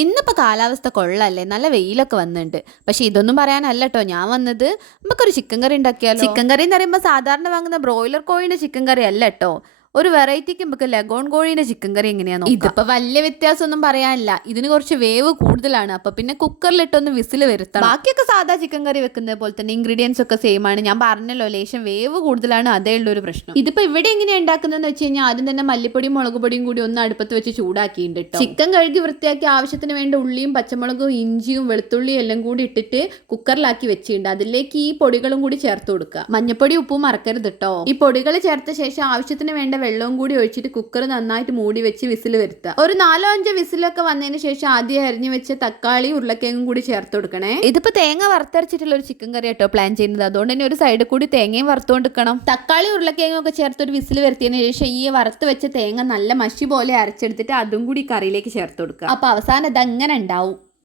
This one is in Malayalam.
ഇന്നിപ്പോൾ കാലാവസ്ഥ കൊള്ളല്ലേ, നല്ല വെയിലൊക്കെ വന്നിട്ടുണ്ട്. പക്ഷെ ഇതൊന്നും പറയാനല്ല കേട്ടോ ഞാൻ വന്നത്. നമുക്കൊരു ചിക്കൻ കറി ഉണ്ടാക്കിയാലോ? ചിക്കൻ കറി എന്ന് പറയുമ്പോൾ സാധാരണ വാങ്ങുന്ന ബ്രോയിലർ കോഴിന്റെ ചിക്കൻ കറി അല്ല കേട്ടോ. ഒരു വെറൈറ്റിക്ക് നമുക്ക് ലഗോൺ കോഴീന്റെ ചിക്കൻ കറി എങ്ങനെയാണോ? ഇതിപ്പോ വലിയ വ്യത്യാസമൊന്നും പറയാനില്ല. ഇതിന് കുറച്ച് വേവ് കൂടുതലാണ്. അപ്പൊ പിന്നെ കുക്കറിലിട്ടൊന്ന് വിസിൽ വരുത്തണം. ബാക്കിയൊക്കെ സാധാ ചിക്കൻ കറി വെക്കുന്നത് പോലെ തന്നെ ഇൻഗ്രീഡിയൻസ് ഒക്കെ സെയിം ആണ്. ഞാൻ പറഞ്ഞല്ലോ, ലേശം വേവ് കൂടുതലാണ്, അതേ ഉള്ളൊരു പ്രശ്നം. ഇതിപ്പോ ഇവിടെ എങ്ങനെയാണ് ഉണ്ടാക്കുന്നതെന്ന് വെച്ച് കഴിഞ്ഞാൽ ആദ്യം തന്നെ മല്ലിപ്പൊടിയും മുളക് പൊടിയും കൂടി ഒന്ന് അടുപ്പത്ത് വെച്ച് ചൂടാക്കിയിട്ടുണ്ട് കേട്ടോ. ചിക്കൻ കഴുകി വൃത്തിയാക്കി ആവശ്യത്തിന് വേണ്ട ഉള്ളിയും പച്ചമുളകും ഇഞ്ചിയും വെളുത്തുള്ളിയും എല്ലാം കൂടി ഇട്ടിട്ട് കുക്കറിലാക്കി വെച്ചിട്ടുണ്ട്. അതിലേക്ക് ഈ പൊടികളും കൂടി ചേർത്ത് കൊടുക്കുക. മഞ്ഞപ്പൊടി ഉപ്പും മറക്കരുത് കേട്ടോ. ഈ പൊടികൾ ചേർത്ത ശേഷം ആവശ്യത്തിന് വേണ്ട വെള്ളവും കൂടി ഒഴിച്ചിട്ട് കുക്കർ നന്നായിട്ട് മൂടി വെച്ച് വിസിൽ വരുത്തുക. ഒരു 4-5 വിസിലൊക്കെ വന്നതിന് ശേഷം ആദ്യം അരിഞ്ഞു വെച്ച തക്കാളി ഉരുളക്കിഴങ്ങും കൂടി ചേർത്ത് കൊടുക്കണേ. ഇതിപ്പോ തേങ്ങ വറുത്തരച്ചിട്ടുള്ള ഒരു ചിക്കൻ കറി കേട്ടോ പ്ലാൻ ചെയ്യുന്നത്. അതുകൊണ്ട് തന്നെ ഒരു സൈഡിൽ കൂടി തേങ്ങയും വറുത്തുകൊണ്ടിരിക്കണം. തക്കാളി ഉരുളക്കിഴങ്ങും ഒക്കെ ചേർത്ത് ഒരു വിസിൽ വരുത്തിയതിന് ശേഷം ഈ വറുത്ത് വെച്ച തേങ്ങ നല്ല മഷി പോലെ അരച്ചെടുത്തിട്ട് അതും കൂടി കറിയിലേക്ക് ചേർത്ത് കൊടുക്കുക. അപ്പൊ അവസാനം ഇതങ്ങനെ ഉണ്ടാവും.